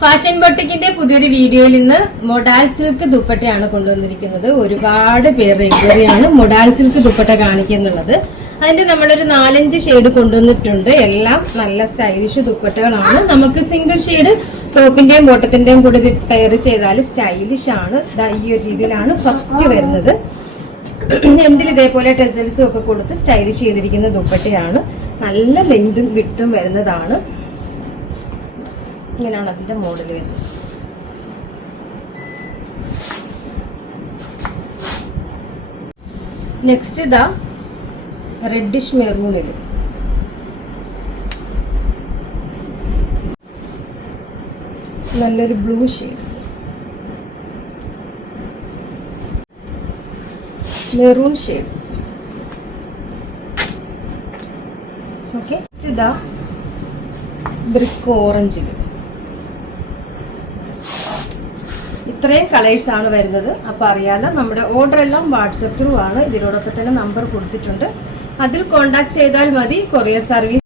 Fashion ബൊട്ടിക്കിന്റെ പുതിയൊരു വീഡിയോയിൽ ഇന്ന് മൊഡാൽ സിൽക്ക് ദുപ്പട്ടയാണ് കൊണ്ടുവന്നിരിക്കുന്നത്. ഒരുപാട് പേര് എൻക്വയറിയാണ് മൊഡാൽ സിൽക്ക് ദുപ്പട്ട കാണിക്കുന്നുള്ളത്. അതിന്റെ നമ്മളൊരു 4-5 ഷെയ്ഡ് കൊണ്ടുവന്നിട്ടുണ്ട്. എല്ലാം നല്ല സ്റ്റൈലിഷ് ദുപ്പട്ടകളാണ്. നമുക്ക് സിംഗിൾ ഷെയ്ഡ് ടോപ്പിന്റെയും ബോട്ടത്തിന്റെയും കൂടി പെയർ ചെയ്താൽ സ്റ്റൈലിഷ് ആണ്. ഈ ഒരു രീതിയിലാണ് ഫസ്റ്റ് വരുന്നത്. എന്തിൽ ഇതേപോലെ ടെസൽസും ഒക്കെ കൊടുത്ത് സ്റ്റൈലിഷ് ചെയ്തിരിക്കുന്ന ദുപ്പട്ടയാണ്. നല്ല ലെങ്തും വിട്ടും വരുന്നതാണ്. ഇങ്ങനെയാണ് അതിന്റെ മോഡൽ വരുന്നത്. നെക്സ്റ്റ് ഇതാ റെഡിഷ് മെറൂണിൽ നല്ലൊരു blue shade, maroon shade. Okay, ഇതാ ബ്രിക്ക് ഓറഞ്ചിൽ. ഇത്രയും കളേഴ്സ് ആണ് വരുന്നത്. അപ്പൊ അറിയാലോ, നമ്മുടെ ഓർഡർ എല്ലാം വാട്സപ്പ് ത്രൂ ആണ്. ഇതിനോടൊപ്പം തന്നെ നമ്പർ കൊടുത്തിട്ടുണ്ട്. അതിൽ കോണ്ടാക്ട് ചെയ്താൽ മതി. Courier service